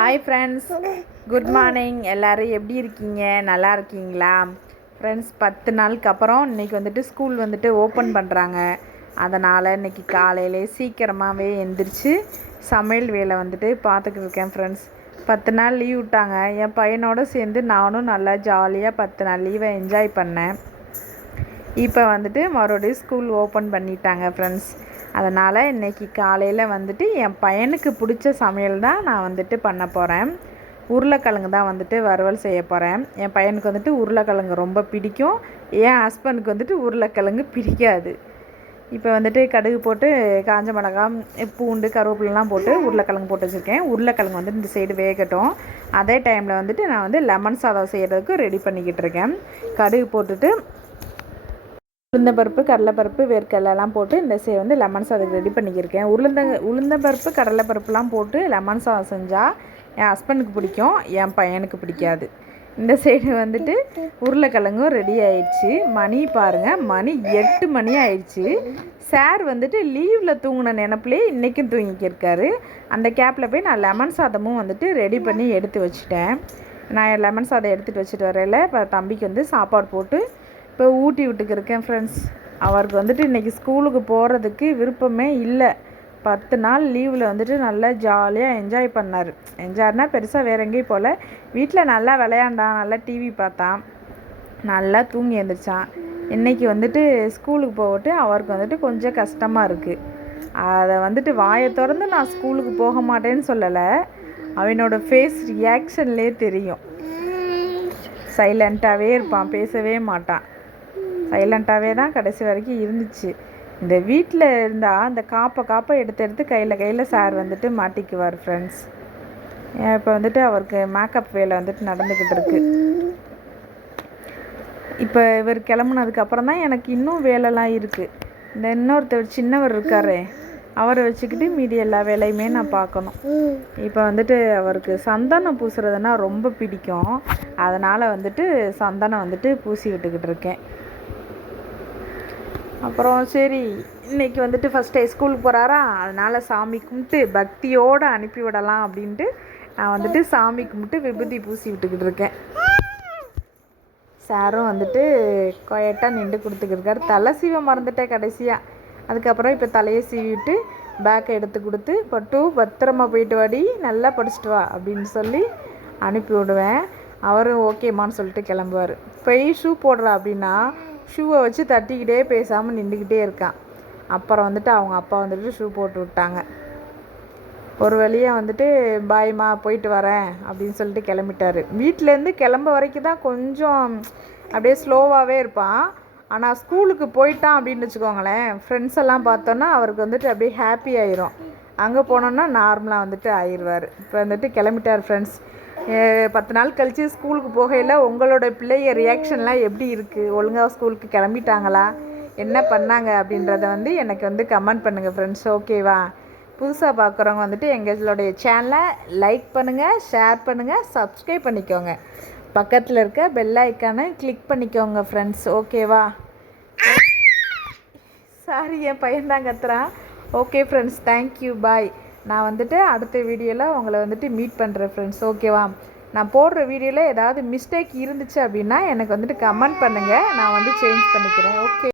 Hi friends good morning எல்லோரும் எப்படி இருக்கீங்க? நல்லா இருக்கீங்களா? ஃப்ரெண்ட்ஸ் பத்து நாளுக்கு அப்புறம் இன்றைக்கி வந்துட்டு ஸ்கூல் வந்துட்டு ஓப்பன் பண்ணுறாங்க அதனால் இன்றைக்கி காலையிலே சீக்கிரமாகவே எந்திரிச்சு சமையல் வேலை வந்துட்டு பார்த்துக்கிட்டு இருக்கேன் ஃப்ரெண்ட்ஸ் பத்து நாள் லீவ் விட்டாங்க. என் பையனோடு சேர்ந்து நானும் நல்லா ஜாலியாக பத்து நாள் லீவை என்ஜாய் பண்ணேன். இப்போ வந்துட்டு மறுபடியும் ஸ்கூல் ஓப்பன் பண்ணிட்டாங்க ஃப்ரெண்ட்ஸ் அதனால் இன்றைக்கி காலையில் வந்துட்டு என் பையனுக்கு பிடிச்ச சமையல் தான் நான் வந்துட்டு பண்ண போகிறேன் உருளைக்கிழங்கு தான் வந்துட்டு வறுவல் செய்ய போகிறேன் என் பையனுக்கு வந்துட்டு உருளைக்கிழங்கு ரொம்ப பிடிக்கும். என் ஹஸ்பண்டுக்கு வந்துட்டு உருளைக்கிழங்கு பிடிக்காது. இப்போ வந்துட்டு கடுகு போட்டு காஞ்ச மிளகாய் பூண்டு கருவேப்பிலலாம் போட்டு உருளைக்கிழங்கு போட்டு வச்சுருக்கேன். உருளைக்கிழங்கு வந்துட்டு இந்த சைடு வேகட்டும். அதே டைமில் வந்துட்டு நான் வந்து லெமன் சாதம் செய்கிறதுக்கு ரெடி பண்ணிக்கிட்டு இருக்கேன். கடுகு போட்டுட்டு உளுந்தம்பருப்பு கடலைப்பருப்பு வேர்க்கடலைலாம் போட்டு இந்த சே வந்து லெமன் சாதத்துக்கு ரெடி பண்ணிக்கிருக்கேன். உளுந்த உளுந்தம்பருப்பு கடலைப்பருப்புலாம் போட்டு லெமன் சாதம் செஞ்சால் என் ஹஸ்பண்டுக்கு பிடிக்கும் என் பையனுக்கு பிடிக்காது. இந்த சைடு வந்துட்டு உருளைக்கிழங்கும் ரெடி ஆயிடுச்சு. மணி பாருங்கள் மணி எட்டு மணி ஆயிடுச்சு. சார் வந்துட்டு லீவில் தூங்கின நினப்புலேயே இன்றைக்கும் தூங்கிக்கிருக்காரு அந்த கேப்பில் போய் நான் லெமன் சாதமும் வந்துட்டு ரெடி பண்ணி எடுத்து வச்சுட்டேன். நான் லெமன் சாதம் எடுத்துகிட்டு வச்சுட்டு வரையில் இப்போ தம்பிக்கு வந்து சாப்பாடு போட்டு இப்போ ஊட்டி விட்டுக்கிருக்கேன் ஃப்ரெண்ட்ஸ் அவருக்கு வந்துட்டு இன்றைக்கி ஸ்கூலுக்கு போகிறதுக்கு விருப்பமே இல்லை. பத்து நாள் லீவில் வந்துட்டு நல்லா ஜாலியாக என்ஜாய் பண்ணார். என்ஜாய்னா பெருசாக வேற எங்கேயும் போகல வீட்டில் நல்லா விளையாண்டான் நல்லா டிவி பார்த்தான். நல்லா தூங்கி எழுந்திரிச்சான் இன்றைக்கி வந்துட்டு ஸ்கூலுக்கு போகட்டு அவருக்கு வந்துட்டு கொஞ்சம் கஷ்டமாக இருக்குது அதை வந்துட்டு வாயை திறந்து நான் ஸ்கூலுக்கு போக மாட்டேன்னு சொல்லலை. அவனோட ஃபேஸ் ரியாக்ஷன்லேயே தெரியும். சைலண்ட்டாகவே இருப்பான் பேசவே மாட்டான். சைலண்ட்டாகவே தான் கடைசி வரைக்கும் இருந்துச்சு. இந்த வீட்டில் இருந்தால் அந்த காப்பை காப்பை எடுத்து எடுத்து கையில் கையில் சார் வந்துட்டு மாட்டிக்குவார் ஃப்ரெண்ட்ஸ் இப்போ வந்துட்டு அவருக்கு மேக்கப் வேலை வந்துட்டு நடந்துக்கிட்டு இருக்கு. இப்போ இவர் கிளம்புனதுக்கப்புறம் தான் எனக்கு இன்னும் வேலைலாம் இருக்குது இந்த இன்னொருத்தர் சின்னவர் இருக்காரே அவரை வச்சுக்கிட்டு மீதி எல்லா வேலையுமே நான் பார்க்கணும். இப்போ வந்துட்டு அவருக்கு சந்தனம் பூசுறதுன்னா ரொம்ப பிடிக்கும். அதனால் வந்துட்டு சந்தனம் வந்துட்டு பூசி விட்டுக்கிட்டு இருக்கேன். அப்புறம் சரி இன்றைக்கி வந்துட்டு ஃபஸ்ட் டே ஸ்கூலுக்கு போகிறாரா அதனால் சாமி கும்பிட்டு பக்தியோடு அனுப்பி விடலாம் அப்படின்ட்டு நான் வந்துட்டு சாமி கும்பிட்டு விபூதி பூசி விட்டுக்கிட்டு இருக்கேன். சாரும் வந்துட்டு கொயட்டாக நின்று கொடுத்துக்கிருக்காரு தலை சீவை மறந்துட்டேன் கடைசியாக அதுக்கப்புறம் இப்போ தலையை சீவிட்டு பேக்கை எடுத்து கொடுத்து பட்டு பத்திரமா போயிட்டு வாடி நல்லா படிச்சுட்டு வா அப்படின்னு சொல்லி அனுப்பி விடுவேன். அவரும் ஓகேம்மான்னு சொல்லிட்டு கிளம்புவார். போய் ஷூ போடுறா அப்படின்னா ஷூவை வச்சு தட்டிக்கிட்டே பேசாமல் நின்றுக்கிட்டே இருக்கான். அப்புறம் வந்துட்டு அவங்க அப்பா வந்துட்டு ஷூ போட்டு விட்டாங்க. ஒரு வழியாக வந்துட்டு பாய்மா போயிட்டு வரேன் அப்படின்னு சொல்லிட்டு கிளம்பிட்டார். வீட்டிலேருந்து கிளம்ப வரைக்கும் தான் கொஞ்சம் அப்படியே ஸ்லோவாகவே இருப்பான். ஆனால் ஸ்கூலுக்கு போயிட்டான் அப்படின்னு வச்சுக்கோங்களேன் ஃப்ரெண்ட்ஸ் எல்லாம் பார்த்தோன்னா அவருக்கு வந்துட்டு அப்படியே ஹாப்பி ஆயிரும். அங்கே போனோன்னா நார்மலாக வந்துட்டு ஆயிடுவார். இப்போ வந்துட்டு கிளம்பிட்டார் ஃப்ரெண்ட்ஸ் பத்து நாள் கழித்து ஸ்கூலுக்கு போகையில் உங்களோட பிள்ளைய ரியாக்ஷன்லாம் எப்படி இருக்குது ஒழுங்காக ஸ்கூலுக்கு கிளம்பிட்டாங்களா? என்ன பண்ணாங்க அப்படின்றத வந்து எனக்கு வந்து கமெண்ட் பண்ணுங்கள் ஃப்ரெண்ட்ஸ் ஓகேவா புதுசாக பார்க்குறவங்க வந்துட்டு எங்களுடைய சேனலை லைக் பண்ணுங்கள் ஷேர் பண்ணுங்கள் சப்ஸ்கிரைப் பண்ணிக்கோங்க. பக்கத்தில் இருக்க பெல் ஐக்கானை கிளிக் பண்ணிக்கோங்க ஃப்ரெண்ட்ஸ் ஓகேவா சாரி என் பையன் தான் கத்துறான். ஓகே ஃப்ரெண்ட்ஸ் தேங்க்யூ பாய் நான் வந்துட்டு அடுத்த வீடியோவில் உங்களை வந்துட்டு மீட் பண்ணுறேன் ஃப்ரெண்ட்ஸ் ஓகேவா நான் போடுற வீடியோவில் ஏதாவது மிஸ்டேக் இருந்துச்சு அப்படின்னா எனக்கு வந்துட்டு கமெண்ட் பண்ணுங்கள் நான் வந்து சேஞ்ச் பண்ணிக்கிறேன். ஓகே